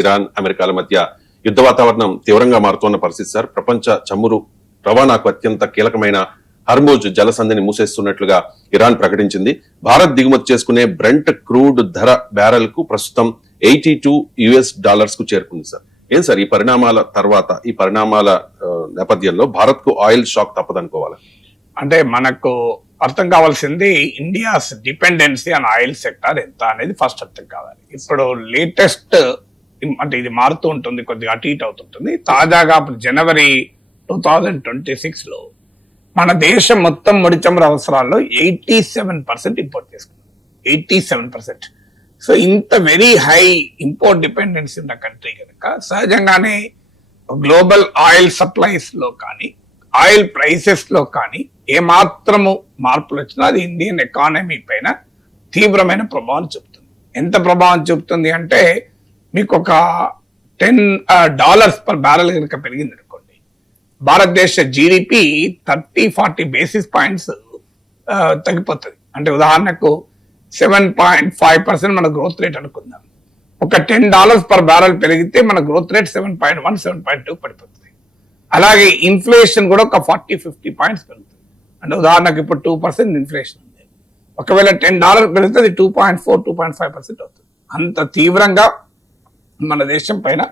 Iran అమెరికాల మధ్య యుద్ధ వాతావరణం తీవ్రంగా మారుతున్న పరిస్థితి సార్. ప్రపంచ చమురు రవాణాకు అత్యంత కీలకమైన హర్మూజ్ జలసంధిని మూసేస్తున్నట్లుగా ఇరాన్ ప్రకటించింది. భారత్ దిగుమతి చేసుకునే బ్రెంట్ క్రూడ్ ధర బ్యారెల్ కు ప్రస్తుతం $82 కు చేరుకుంది సార్. ఏం సార్ ఈ పరిణామాల తర్వాత, ఈ పరిణామాల నేపథ్యంలో భారత్ కు ఆయిల్ షాక్ తప్పదనుకోవాలి? అంటే మనకు అర్థం కావాల్సింది India's dependency on oil sector ఎంత అనేది ఫస్ట్ అర్థం కావాలి. ఇప్పుడు లేటెస్ట్ అంటే ఇది మారుతూ ఉంటుంది, కొద్దిగా అటు ఇటు అవుతుంటుంది. తాజాగా జనవరి 2026 లో మన దేశం మొత్తం ముడి చమురు అవసరాల్లో 87% ఇంపోర్ట్ చేసుకుంది. 87%. సో ఇంత వెరీ హై ఇంపోర్ట్ డిపెండెన్సీ ఉన్న కంట్రీ కనుక సహజంగానే గ్లోబల్ ఆయిల్ సప్లైస్ లో కానీ ఆయిల్ ప్రైసెస్ లో కానీ ఏమాత్రము మార్పులు వచ్చినా అది ఇండియన్ ఎకానమీ పైన తీవ్రమైన ప్రభావం చూపుతుంది. ఎంత ప్రభావం చూపుతుంది అంటే మీకు ఒక $10 per barrel కనుక పెరిగింది అనుకోండి, భారతదేశ జీడిపి 30-40 basis points తగ్గిపోతుంది. అంటే ఉదాహరణకు 7.5% మన గ్రోత్ రేట్ అనుకుందాం. ఒక $10 per barrel పెరిగితే మన గ్రోత్ రేట్ 7.1, 7.2 పడిపోతుంది. అలాగే ఇన్ఫ్లేషన్ కూడా ఒక 40-50 points పెరుగుతుంది. అంటే ఉదాహరణకు ఇప్పుడు 2% ఇన్ఫ్లేషన్ ఉంది. ఒకవేళ $10 పెరిగితే అది 2.4, 2.5% అవుతుంది. అంత తీవ్రంగా మన దేశం పైన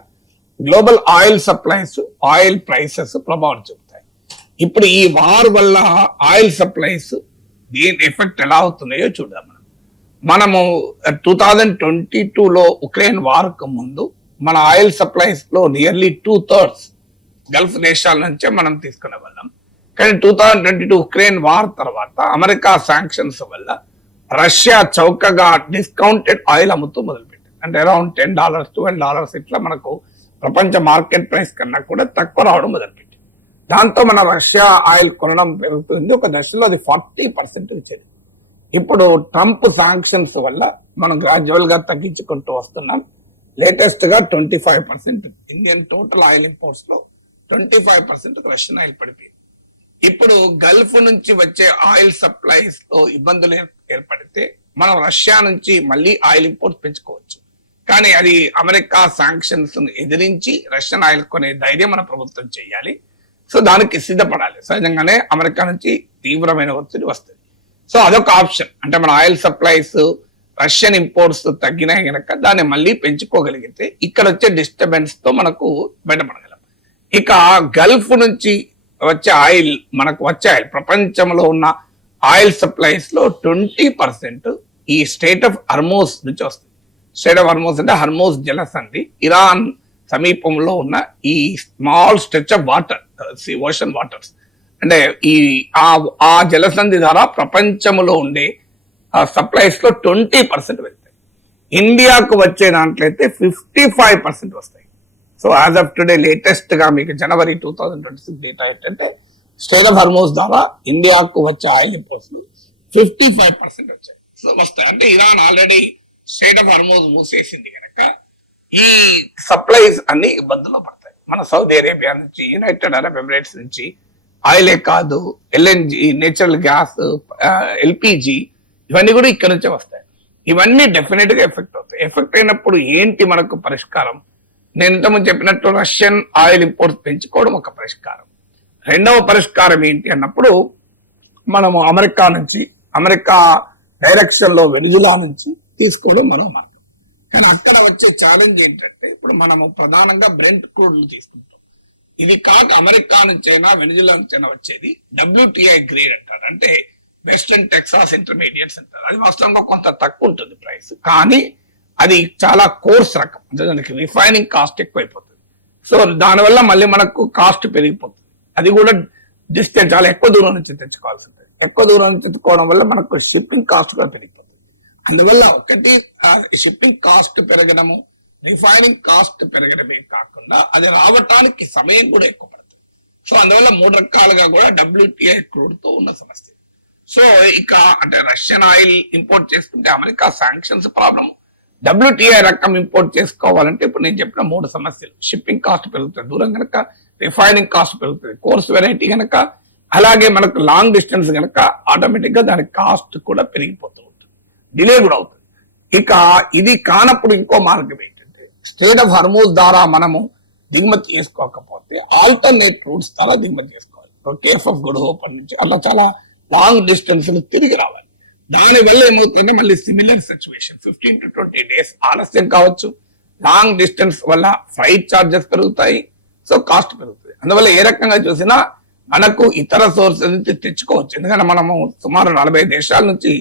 global oil supplies, oil prices ప్రభావం చూపుతాయి. ఇప్పుడు ఈ వార్ వల్ల ఆయిల్ సప్లైస్ దీని ఎఫెక్ట్ ఎలా అవుతున్నాయో చూద్దాం. మనము 2022లో ఉక్రెయిన్ వార్కు ముందు మన ఆయిల్ సప్లైస్ లో నియర్లీ 2/3 గల్ఫ్ దేశాల నుంచే మనం తీసుకునే వాళ్ళం. కానీ 2022 ఉక్రెయిన్ వార్ తర్వాత అమెరికా శాంక్షన్స్ వల్ల రష్యా చౌకగా డిస్కౌంటెడ్ ఆయిల్ అమ్ముతూ మొదలుపెట్టింది. అంటే అరౌండ్ $10, $12 ఇట్లా మనకు ప్రపంచ మార్కెట్ ప్రైస్ కన్నా కూడా తక్కువ రావడం మొదలుపెట్టింది. దాంతో మన రష్యా ఆయిల్ కొనడం పెరుగుతుంది. ఒక దశలో అది 40% వచ్చేది. ఇప్పుడు ట్రంప్ శాంక్షన్స్ వల్ల మనం గ్రాడ్యువల్ గా తగ్గించుకుంటూ వస్తున్నాం. లేటెస్ట్ గా 25% ఇండియన్ టోటల్ ఆయిల్ ఇంపోర్ట్స్ లో 25% రష్యన్ ఆయిల్ పడిపోయింది. ఇప్పుడు గల్ఫ్ నుంచి వచ్చే ఆయిల్ సప్లైస్ లో ఇబ్బందులు ఏర్పడితే మనం రష్యా నుంచి మళ్ళీ ఆయిల్ ఇంపోర్ట్ పెంచుకోవచ్చు. కానీ అది అమెరికా శాంక్షన్స్ ఎదిరించి రష్యన్ ఆయిల్ కొనే ధైర్యం మన ప్రభుత్వం చేయాలి. సో దానికి సిద్ధపడాలి. సహజంగానే అమెరికా నుంచి తీవ్రమైన ఒత్తిడి వస్తుంది. సో అదొక ఆప్షన్. అంటే మన ఆయిల్ సప్లైస్ రష్యన్ ఇంపోర్ట్స్ తగ్గినాయి కనుక దాన్ని మళ్ళీ పెంచుకోగలిగితే ఇక్కడ వచ్చే డిస్టర్బెన్స్ తో మనకు బయటపడగలం. ఇక గల్ఫ్ నుంచి వచ్చే ఆయిల్, మనకు వచ్చే ఆయిల్ ప్రపంచంలో ఉన్న ఆయిల్ సప్లైస్ లో 20% ఈ స్టేట్ ఆఫ్ హర్మూజ్ నుంచి వస్తుంది. స్టేట్ ఆఫ్ హర్మూజ్ అంటే హర్మూజ్ జలసంధి, ఇరాన్ సమీపంలో ఉన్న ఈ small stretch of water, ocean waters. అంటే ఆ జలసంధి ద్వారా ప్రపంచంలో ఉండే సప్లైస్ లో 20% వెళ్తాయి. ఇండియాకు వచ్చే దాంట్లో అయితే 55% వస్తాయి. So as of today latest గా మీకు జనవరి 2026 డేటా ఏంటంటే స్టేట్ ఆఫ్ హర్మూజ్ ద్వారా ఇండియాకు వచ్చే ఆయిల్ ఇంపోర్ట్స్ 55% వచ్చాయి. సో వస్తాయి. అంటే Iran already state of Hormuz మూసేసింది కనుక ఈ సప్లైస్ అన్ని ఇబ్బందుల్లో పడతాయి. మన సౌదీ అరేబియా నుంచి, యునైటెడ్ అరబ్ ఎమిరేట్స్ నుంచి ఆయిలే కాదు, LNG, నేచురల్ గ్యాస్, LPG ఇవన్నీ కూడా ఇక్కడ నుంచే వస్తాయి. ఇవన్నీ డెఫినెట్ గా ఎఫెక్ట్ అవుతాయి. ఎఫెక్ట్ అయినప్పుడు ఏంటి మనకు పరిష్కారం? నేను ఇంతకుముందు చెప్పినట్టు రష్యన్ ఆయిల్ ఇంపోర్ట్స్ పెంచుకోవడం ఒక పరిష్కారం. రెండవ పరిష్కారం ఏంటి అన్నప్పుడు మనము అమెరికా డైరెక్షన్ లో వెనిజులా నుంచి తీసుకోవడం మరో మార్గం. కానీ అక్కడ వచ్చే ఛాలెంజ్ ఏంటంటే ఇప్పుడు మనము ప్రధానంగా బ్రెంట్ క్రూడ్ తీసుకుంటాం. ఇది కాక అమెరికా నుంచైనా వెనిజులా నుంచైనా వచ్చేది WTI గ్రేడ్ అంటారు. అంటే వెస్టర్న్ టెక్సాస్ ఇంటర్మీడియట్స్ అంటారు. అది వాస్తవంగా కొంత తక్కువ ఉంటుంది ప్రైస్, కానీ అది చాలా కోర్స్ రకం. అంటే దానికి రిఫైనింగ్ కాస్ట్ ఎక్కువైపోతుంది. సో దానివల్ల మళ్ళీ మనకు కాస్ట్ పెరిగిపోతుంది. అది కూడా డిస్టెన్స్ చాలా ఎక్కువ దూరం నుంచి తెచ్చుకోవాల్సి ఉంటుంది. ఎక్కువ దూరం నుంచి తెచ్చుకోవడం వల్ల మనకు షిప్పింగ్ కాస్ట్ కూడా పెరిగిపోతుంది. అందువల్ల ఒకటి షిప్పింగ్ కాస్ట్ పెరగడము, రిఫైనింగ్ కాస్ట్ పెరగడమే కాకుండా అది రావటానికి సమయం కూడా ఎక్కువ పడుతుంది. సో అందువల్ల 3 రకాలుగా కూడా WTI క్రూడ్ తో ఉన్న సమస్య. సో ఇక అంటే రష్యన్ ఆయిల్ ఇంపోర్ట్ చేసుకుంటే అమెరికా శాంక్షన్స్ ప్రాబ్లం, WTI రకం ఇంపోర్ట్ చేసుకోవాలంటే ఇప్పుడు నేను చెప్పిన 3 సమస్యలు. షిప్పింగ్ కాస్ట్ పెరుగుతుంది, దూరం కనుక రిఫైనింగ్ కాస్ట్ పెరుగుతుంది, కోర్స్ వెరైటీ కనుక, అలాగే మనకు లాంగ్ డిస్టెన్స్ కనుక ఆటోమేటిక్ గా దాని కాస్ట్ కూడా పెరిగిపోతూ ఉంటుంది, డిలే కూడా అవుతుంది. ఇక ఇది కానప్పుడు ఇంకో మార్గం ఏంటంటే స్టేట్ ఆఫ్ హర్మూజ్ ద్వారా మనము దిగుమతి చేసుకోకపోతే ఆల్టర్నేట్ రూట్స్ ద్వారా దిగుమతి చేసుకోవాలి. కేఫ్ ఆఫ్ గుడ్ హోప్ నుంచి అట్లా చాలా లాంగ్ డిస్టెన్స్ తిరిగి రావాలి. దానివల్ల ఏమవుతుందంటే మళ్ళీ సిమిలర్ సిచ్యువేషన్ 15 to 20 days ఆలస్యం కావచ్చు. లాంగ్ డిస్టెన్స్ వల్ల ఫ్లైట్ చార్జెస్ పెరుగుతాయి, సో కాస్ట్ పెరుగుతుంది. అందువల్ల ఏ రకంగా చూసినా మనకు ఇతర సోర్సెస్ నుంచి తెచ్చుకోవచ్చు. ఎందుకంటే మనము సుమారు 40 దేశాల నుంచి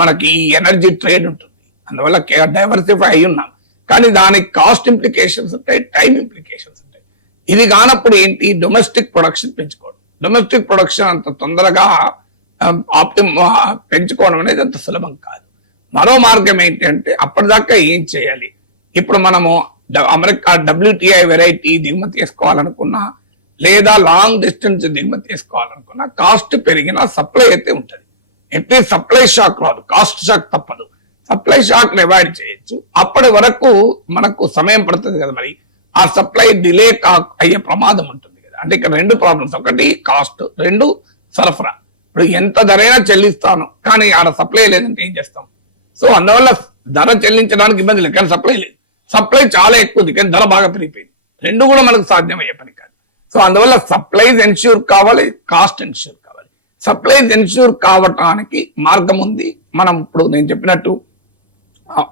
మనకి ఈ ఎనర్జీ ట్రేడ్ ఉంటుంది. అందువల్ల డైవర్సిఫై అయి ఉన్నాం. కానీ దానికి కాస్ట్ ఇంప్లికేషన్స్ ఉంటాయి, టైం ఇంప్లికేషన్స్ ఉంటాయి. ఇది కానప్పుడు ఏంటి, డొమెస్టిక్ ప్రొడక్షన్ పెంచుకోవడం. డొమెస్టిక్ ప్రొడక్షన్ అంత తొందరగా పెంచుకోవడం అనేది అంత సులభం కాదు. మరో మార్గం ఏంటి అంటే అప్పటిదాకా ఏం చేయాలి, ఇప్పుడు మనము అమెరికా WTI వెరైటీ దిగుమతి చేసుకోవాలనుకున్నా లేదా లాంగ్ డిస్టెన్స్ దిగుమతి చేసుకోవాలనుకున్నా కాస్ట్ పెరిగినా సప్లై అయితే ఉంటుంది. ఎట్టి సప్లై షాక్ రాదు, కాస్ట్ షాక్ తప్పదు. సప్లై షాక్ అవాయిడ్ చేయొచ్చు. అప్పటి వరకు మనకు సమయం పడుతుంది కదా, మరి ఆ సప్లై డిలే అయ్యే ప్రమాదం ఉంటుంది కదా. అంటే ఇక్కడ రెండు ప్రాబ్లమ్స్, ఒకటి కాస్ట్, రెండు సరఫరా. ఇప్పుడు ఎంత ధరైనా చెల్లిస్తాను కానీ ఆడ సప్లై లేదంటే ఏం చేస్తాం? సో అందువల్ల ధర చెల్లించడానికి ఇబ్బంది లేదు, కానీ సప్లై లేదు. సప్లై చాలా ఎక్కువ ఉంది కానీ ధర బాగా పెరిగిపోయింది. రెండు కూడా మనకు సాధ్యమయ్యే పని కాదు. సో అందువల్ల సప్లైస్ ఎన్ష్యూర్ కావాలి, కాస్ట్ ఎన్ష్యూర్ కావాలి. సప్లైస్ ఎన్ష్యూర్ కావటానికి మార్గం ఉంది. మనం ఇప్పుడు నేను చెప్పినట్టు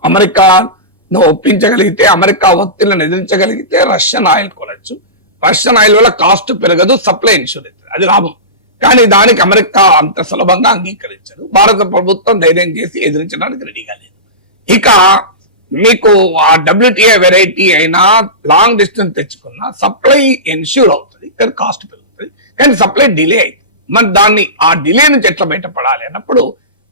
అమెరికాను ఒప్పించగలిగితే, అమెరికా ఒత్తిళ్లను ఎదిరించగలిగితే రష్యన్ ఆయిల్ కొనొచ్చు. రష్యన్ ఆయిల్ వల్ల కాస్ట్ పెరగదు, సప్లై ఎన్ష్యూర్ అవుతుంది, అది లాభం. కానీ దానికి అమెరికా అంత సులభంగా అంగీకరించదు. భారత ప్రభుత్వం ధైర్యం చేసి ఎదిరించడానికి రెడీగా లేదు. ఇక మీకు ఆ WTI వెరైటీ అయినా లాంగ్ డిస్టెన్స్ తెచ్చుకున్నా సప్లై ఎన్ష్యూర్ అవుతుంది, కానీ కాస్ట్ పెరుగుతుంది, కానీ సప్లై డిలే అవుతుంది. మరి దాన్ని ఆ డిలే నుంచి ఎట్లా బయటపడాలి అన్నప్పుడు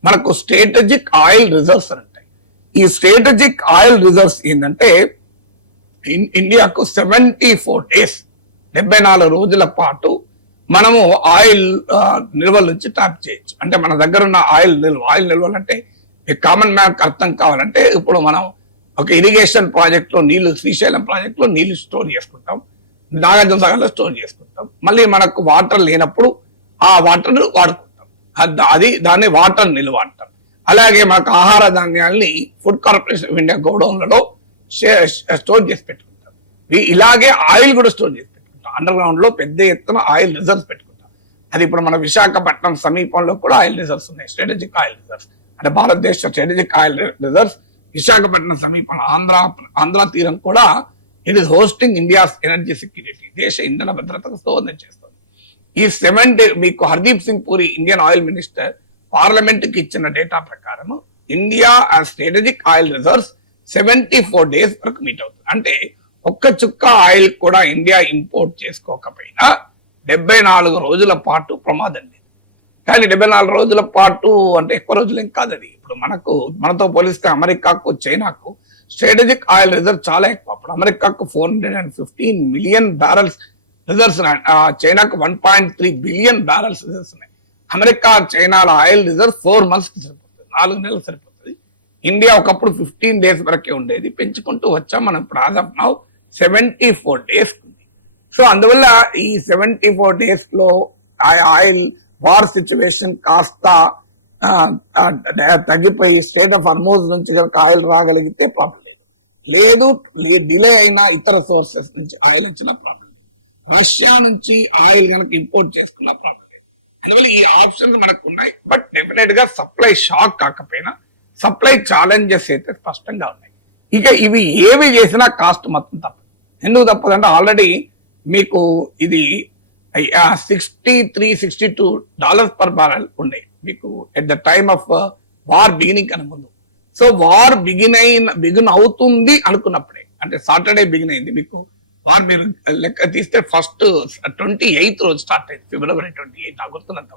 మనకు స్ట్రాటజిక్ ఆయిల్ రిజర్వ్స్ అని ఉంటాయి. ఈ స్ట్రాటజిక్ ఆయిల్ రిజర్వ్స్ ఏంటంటే ఇండియాకు 74 days 74 రోజుల పాటు మనము ఆయిల్ నిల్వల నుంచి ట్యాప్ చేయొచ్చు. అంటే మన దగ్గర ఉన్న ఆయిల్ నిల్వలు అంటే కామన్ మ్యాన్ అర్థం కావాలంటే ఇప్పుడు మనం ఒక ఇరిగేషన్ ప్రాజెక్ట్ లో నీళ్లు, శ్రీశైలం ప్రాజెక్ట్ లో నీళ్లు స్టోర్ చేసుకుంటాం, నాగార్జున సాగర్ లో స్టోర్ చేసుకుంటాం. మళ్ళీ మనకు వాటర్ లేనప్పుడు ఆ వాటర్ వాడుకుంటాం, దాన్ని వాటర్ నిల్వ అంటాం. అలాగే మనకు ఆహార ధాన్యాల్ని ఫుడ్ కార్పొరేషన్ ఆఫ్ ఇండియా గోడౌన్లలో స్టోర్ చేసి పెట్టుకుంటాం. ఇలాగే ఆయిల్ కూడా స్టోర్ చేసి పెట్టుకుంటాం. అండర్ గ్రౌండ్ లో పెద్ద ఎత్తున ఆయిల్ రిజర్వ్స్ పెట్టుకుంటాం. అది ఇప్పుడు మన విశాఖపట్నం సమీపంలో కూడా ఆయిల్ రిజర్వ్స్ ఉన్నాయి, స్ట్రాటజిక్ ఆయిల్ రిజర్వ్స్. అంటే భారతదేశ స్ట్రాటజిక్ ఆయిల్ రిజర్వ్స్ విశాఖపట్నం సమీపంలో ఆంధ్ర తీరం కూడా it is hosting India's energy security, దేశ ఇంధన భద్రతకు దోహదం చేస్తుంది. ఈ 7 మీకు Hardeep Singh puri Indian oil minister parliament కి ఇచ్చిన డేటా ప్రకారం India strategic oil reserves 74 days వరకు మీట్ అవుతుంది. అంటే ఒక్క చుక్క ఆయిల్ కూడా ఇండియా ఇంపోర్ట్ చేసుకోకపోయినా 74 రోజుల పాటు ప్రమాదం లేదు. కానీ 74 రోజుల పాటు అంటే ఎక్కువ రోజులు ఏం కాదు. అది ఇప్పుడు మనతో పోలిస్తే అమెరికాకు, చైనాకు స్ట్రాటజిక్ ఆయిల్ రిజర్వ్ చాలా ఎక్కువ. అప్పుడు అమెరికాకు 415 మిలియన్ బ్యారల్స్ రిజర్వ్స్, చైనాకు 1.3 బిలియన్ బ్యారల్స్ రిజర్వ్స్ ఉన్నాయి. అమెరికా, చైనాల ఆయిల్ రిజర్వ్ 4 months కి సరిపోతుంది, 4 నెలలు సరిపోతుంది. ఇండియా ఒకప్పుడు 15 days వరకే ఉండేది, పెంచుకుంటూ వచ్చాం. మనం ఇప్పుడు ఆదాపు నౌ 74 days ఉంది. సో అందువల్ల ఈ 74 days లో ఆయిల్ వార్ సిచ్యువేషన్ కాస్త తగ్గిపోయి స్టేట్ ఆఫ్ హర్మూజ్ నుంచి కనుక ఆయిల్ రాగలిగితే ప్రాబ్లం లేదు. డిలే అయినా ఇతర సోర్సెస్ నుంచి ఆయిల్ వచ్చిన ప్రాబ్లం, రష్యా నుంచి ఆయిల్ కనుక ఇంపోర్ట్ చేసుకున్న ప్రాబ్లం లేదు. అందువల్ల ఈ ఆప్షన్స్ మనకు ఉన్నాయి. బట్ డెఫినెట్ గా సప్లై షాక్ కాకపోయినా సప్లై ఛాలెంజెస్ అయితే స్పష్టంగా ఉన్నాయి. ఇక ఇవి ఏవి చేసినా కాస్ట్ మొత్తం తప్పదు. ఎందుకు తప్పదంటే ఆల్రెడీ మీకు ఇది $63-62 per barrel ఉన్నాయి మీకు at the time of war beginning కన్నా ముందు. సో వార్ బిగిన్ అవుతుంది అనుకున్నప్పుడే, అంటే సాటర్డే బిగిన్ అయింది మీకు వార్, మీరు లెక్క తీస్తే ఫస్ట్ 28th రోజు స్టార్ట్ అయింది, February 28, నాకు గుర్తున్నంత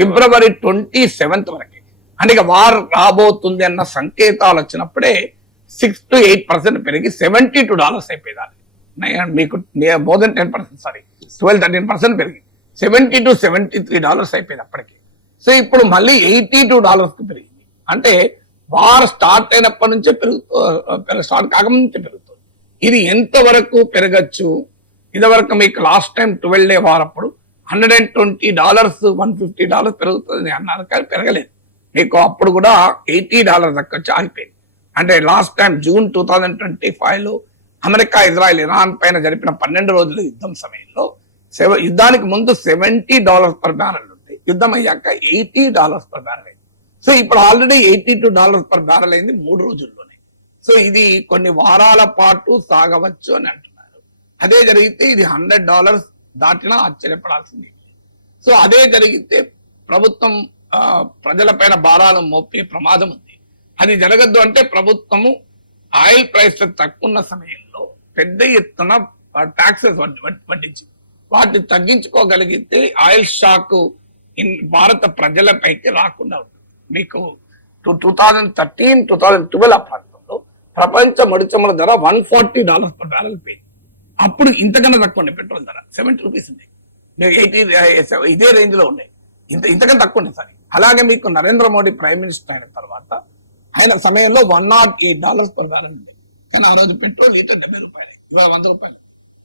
February 27th వరకే. అంటే ఇక వార్ రాబోతుంది అన్న సంకేతాలు వచ్చినప్పుడే 6 to 8% పెరిగి $72 అయిపోయింది. మీకు మోర్ దెన్ 10%, సారీ 12-13% పెరిగింది, $70 to $73 అయిపోయింది అప్పటికి. సో ఇప్పుడు మళ్ళీ $82 కి పెరిగింది. అంటే వార్ స్టార్ట్ అయినప్పటి నుంచే స్టార్ట్ కాకముందే పెరుగుతుంది. ఇది ఎంతవరకు పెరగచ్చు? ఇదివరకు మీకు లాస్ట్ టైం 12 day వార్ అప్పుడు $120, $150 పెరుగుతుంది అన్నారు, కానీ పెరగలేదు. మీకు అప్పుడు కూడా $80 దాకా వచ్చి ఆగిపోయింది. అంటే లాస్ట్ టైం June 2025లో అమెరికా, ఇజ్రాయెల్, ఇరాన్ పైన జరిపిన 12 రోజుల యుద్ధం సమయంలో యుద్ధానికి ముందు $70 పర్ బ్యారెల్ ఉంది, యుద్ధం అయ్యాక $80 పర్ బ్యారెల్ అయింది. సో ఇప్పుడు ఆల్రెడీ $82 పర్ బ్యారెల్ అయింది 3 రోజుల్లోనే. సో ఇది కొన్ని వారాల పాటు సాగవచ్చు అని అంటున్నారు. అదే జరిగితే ఇది $100 దాటినా ఆశ్చర్యపడాల్సింది. సో అదే జరిగితే ప్రభుత్వం ప్రజలపైన భారాలు మోపే ప్రమాదం ఉంది. అది జరగద్దు అంటే ప్రభుత్వము ఆయిల్ ప్రైస్ తక్కువ ఉన్న సమయంలో పెద్ద ఎత్తున ట్యాక్సెస్ వడ్డించి వాటిని తగ్గించుకోగలిగితే ఆయిల్ షాక్ భారత ప్రజలపైకి రాకుండా ఉంటుంది. మీకు 2013-2012 ఆ ప్రాంతంలో ప్రపంచ ముడిచముల ధర $140 పర్ బ్యారెల్ పోయింది. అప్పుడు ఇంతకన్నా తక్కువ ఉండే పెట్రోల్ ధర ₹70 ఉంది, 80 ఇదే రేంజ్ లో ఉన్నాయి, ఇంతకన్నా తక్కువ ఉంది సార్. అలాగే మీకు నరేంద్ర మోడీ ప్రైమ్ మినిస్టర్ అయిన తర్వాత ఆయన సమయంలో $108 పర్ బ్యారెల్ ఉంది, కానీ ఆ రోజు పెట్రోల్ లీటర్ ₹70, ఇవాళ ₹100.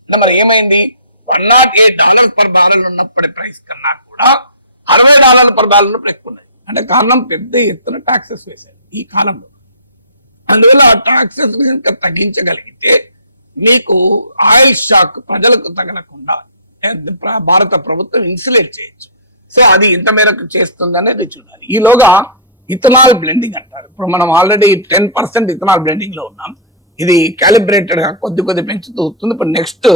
అంటే మరి ఏమైంది? $108 పర్ బ్యారెల్ ఉన్నప్పటి ప్రైస్ కన్నా కూడా $60 పర్ బ్యారెల్ ఉన్నప్పుడు ఎక్కువ ఉన్నది. అంటే కారణం పెద్ద ఎత్తున ట్యాక్సెస్ వేశారు ఈ కాలంలో. అందువల్ల ఆ ట్యాక్సెస్ కనుక తగ్గించగలిగితే మీకు ఆయిల్ షాక్ ప్రజలకు తగలకుండా భారత ప్రభుత్వం ఇన్సులేట్ చేయొచ్చు. సో అది ఎంత మేరకు చేస్తుంది అనేది చూడాలి. ఈలోగా ఇథనాల్ బ్లెండింగ్ అంటారు. ఇప్పుడు మనం ఆల్రెడీ 10% ఇథనాల్ బ్లెండింగ్ లో ఉన్నాం. ఇది క్యాలిబ్రేటెడ్ గా కొద్ది పెంచుతూ వస్తుంది. ఇప్పుడు నెక్స్ట్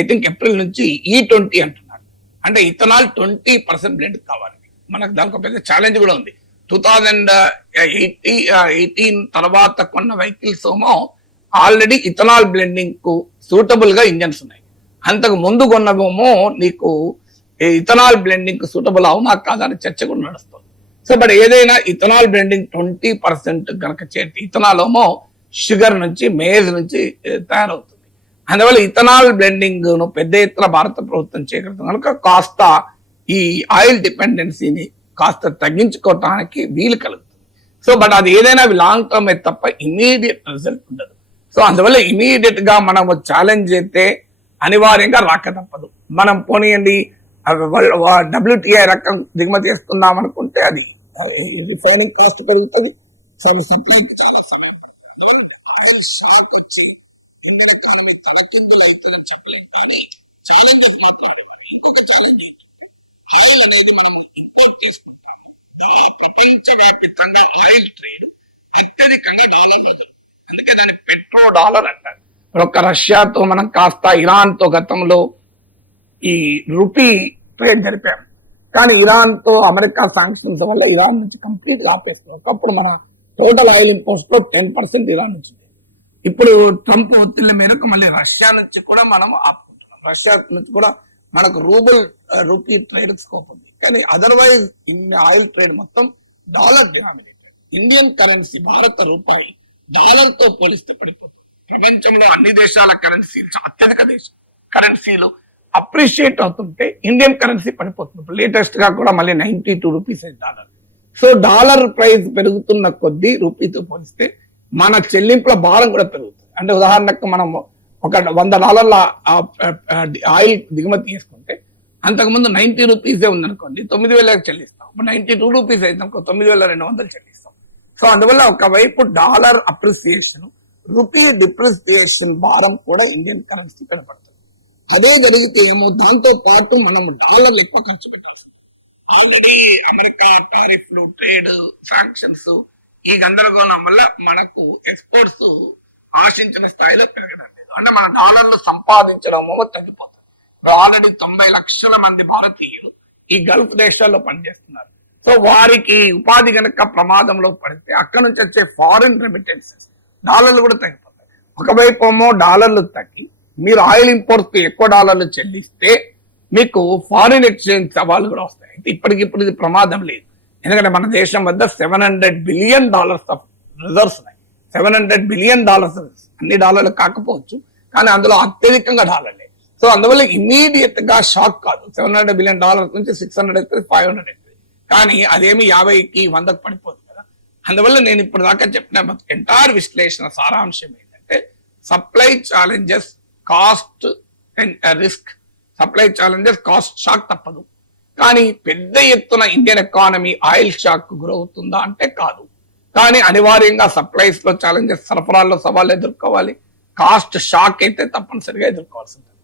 ఐ థింక్ ఏప్రిల్ నుంచి E20 అంటున్నారు. అంటే ఇథనాల్ 20% బ్లెండ్ కావాలి. మనకు దానికి ఒక పెద్ద ఛాలెంజ్ కూడా ఉంది. 2018 తర్వాత కొన్న వెహికల్స్ ఏమో ఆల్రెడీ ఇథనాల్ బ్లెండింగ్ కు సూటబుల్ గా ఇంజన్స్ ఉన్నాయి. అంతకు ముందు కొన్నవేమో నీకు ఇథనాల్ బ్లెండింగ్ కు సూటబుల్ అవునా కాదని చర్చ కూడా నడుస్తుంది. సో బట్ ఏదైనా ఇథనాల్ బ్లెండింగ్ 20% కనుక చేస్తే ఇథనాల్ ఏమో షుగర్ నుంచి, మేజ్ నుంచి తయారవుతుంది. అందువల్ల ఇథనాల్ బ్లెండింగ్ ను పెద్ద ఎత్తున భారత ప్రభుత్వం చేయగలుగుతుంది కనుక కాస్త ఈ ఆయిల్ డిపెండెన్సీని కాస్త తగ్గించుకోవటానికి వీలు కలుగుతుంది. సో బట్ అది ఏదైనా లాంగ్ టర్మ్ అయితే తప్ప ఇమీడియట్ రిజల్ట్ ఉండదు. సో అందువల్ల ఇమీడియట్ గా మనం ఛాలెంజ్ అయితే అనివార్యంగా రాక తప్పదు. మనం పోనీయండి WTI రకం దిగుమతి చేస్తున్నాం అనుకుంటే అది రిఫైనింగ్ కాస్ట్ పెరుగుతుంది. ఆయిల్ అనేది మనం ఇంపోర్ట్ చేసుకుంటాము. ప్రపంచవ్యాప్తంగా ఆయిల్ ట్రేడ్ అత్యధికంగా డాలర్ బదులు, అందుకే దాన్ని పెట్రో డాలర్ అంటారు. ఒక రష్యాతో మనం కాస్త, ఇరాన్ తో గతంలో ఈ రూపీ ట్రేడ్ జరిపాము, కానీ ఇరాన్ తో అమెరికా శాంక్షన్స్ వల్ల ఇరాన్ నుంచి కంప్లీట్ గా ఆపేస్తున్నాం. ఒకప్పుడు మన టోటల్ ఆయిల్ ఇంపోర్ట్స్ లో 10% ఇరాన్ నుంచి. ఇప్పుడు ట్రంప్ ఒత్తిళ్ల మేరకు మళ్ళీ రష్యా నుంచి కూడా మనం ఆపుకుంటున్నాం. రష్యా నుంచి కూడా మనకు రూపీ ట్రేడ్ స్కోప్ ఉంది, కానీ అదర్వైజ్ ఆయిల్ ట్రేడ్ మొత్తం డాలర్ డినామినేటెడ్. ఇండియన్ కరెన్సీ భారత రూపాయి డాలర్ తో పోలిస్తే పడిపోతుంది. ప్రపంచంలో అన్ని దేశాల కరెన్సీలు, అత్యధిక కరెన్సీలు అప్రిషియేట్ అవుతుంటే ఇండియన్ కరెన్సీ పడిపోతుంది. లేటెస్ట్ గా కూడా మళ్ళీ ₹92 డాలర్. సో డాలర్ ప్రైస్ పెరుగుతున్న కొద్దీ రూపీతో పోలిస్తే మన చెల్లింపుల భారం కూడా పెరుగుతుంది. అంటే ఉదాహరణకు మనం ఒక $100 ఆయిల్ దిగుమతి చేసుకుంటే అంతకుముందు ₹90 ఉందనుకోండి, 9,000 చెల్లిస్తాం. ఇప్పుడు ₹92 అయితే 9,200 చెల్లిస్తాం. సో అందువల్ల ఒకవైపు డాలర్ అప్రిసియేషన్, రూపీ డిప్రిసియేషన్ భారం కూడా ఇండియన్ కరెన్సీ కనపడుతుంది. అదే జరిగితే ఏమో దాంతో పాటు మనం డాలర్లు ఎక్కువ ఖర్చు పెట్టాల్సింది. ఆల్రెడీ అమెరికా టారిఫ్లు, ట్రేడ్ శాంక్షన్స్, ఈ గందరగోళం వల్ల మనకు ఎక్స్పోర్ట్స్ ఆశించిన స్థాయిలో పెరగడం లేదు. అంటే మన డాలర్లు సంపాదించడం తగ్గిపోతుంది. ఆల్రెడీ 90 లక్షల మంది భారతీయులు ఈ గల్ఫ్ దేశాల్లో పనిచేస్తున్నారు. సో వారికి ఉపాధి కనుక ప్రమాదంలో పడితే అక్కడ నుంచి వచ్చే ఫారిన్ రెమిటెన్సెస్ డాలర్లు కూడా తగ్గిపోతాయి. ఒకవైపు ఏమో డాలర్లు తగ్గి మీరు ఆయిల్ ఇంపోర్ట్స్ ఎక్కువ డాలర్లు చెల్లిస్తే మీకు ఫారిన్ ఎక్స్చేంజ్ సవాళ్ళు కూడా వస్తాయి. అయితే ఇప్పటికిప్పుడు ఇది ప్రమాదం లేదు, ఎందుకంటే మన దేశం వద్ద $700 బిలియన్ ఆఫ్ రిజర్వ్స్ ఉన్నాయి. $700 బిలియన్ అన్ని డాలర్లు కాకపోవచ్చు, కానీ అందులో అత్యధికంగా డాలర్లే. సో అందువల్ల ఇమీడియట్ గా షాక్ కాదు. $700 బిలియన్ నుంచి 600 అవుతుంది, 500 అవుతుంది, కానీ అదేమి 50కి 100కి పడిపోతుంది కదా. అందువల్ల నేను ఇప్పుడు దాకా చెప్పిన ఎంటైర్ విశ్లేషణ సారాంశం ఏంటంటే supply challenges, cost and risk. Supply challenges, cost shock తప్పదు, కానీ పెద్ద ఎత్తున ఇండియన్ ఎకానమీ ఆయిల్ షాక్ గురవుతుందా అంటే కాదు. కానీ అనివార్యంగా సప్లైస్ లో ఛాలెంజెస్, సరఫరాల్లో సవాళ్ళు ఎదుర్కోవాలి. కాస్ట్ షాక్ అయితే తప్పనిసరిగా ఎదుర్కోవాల్సి ఉంటుంది.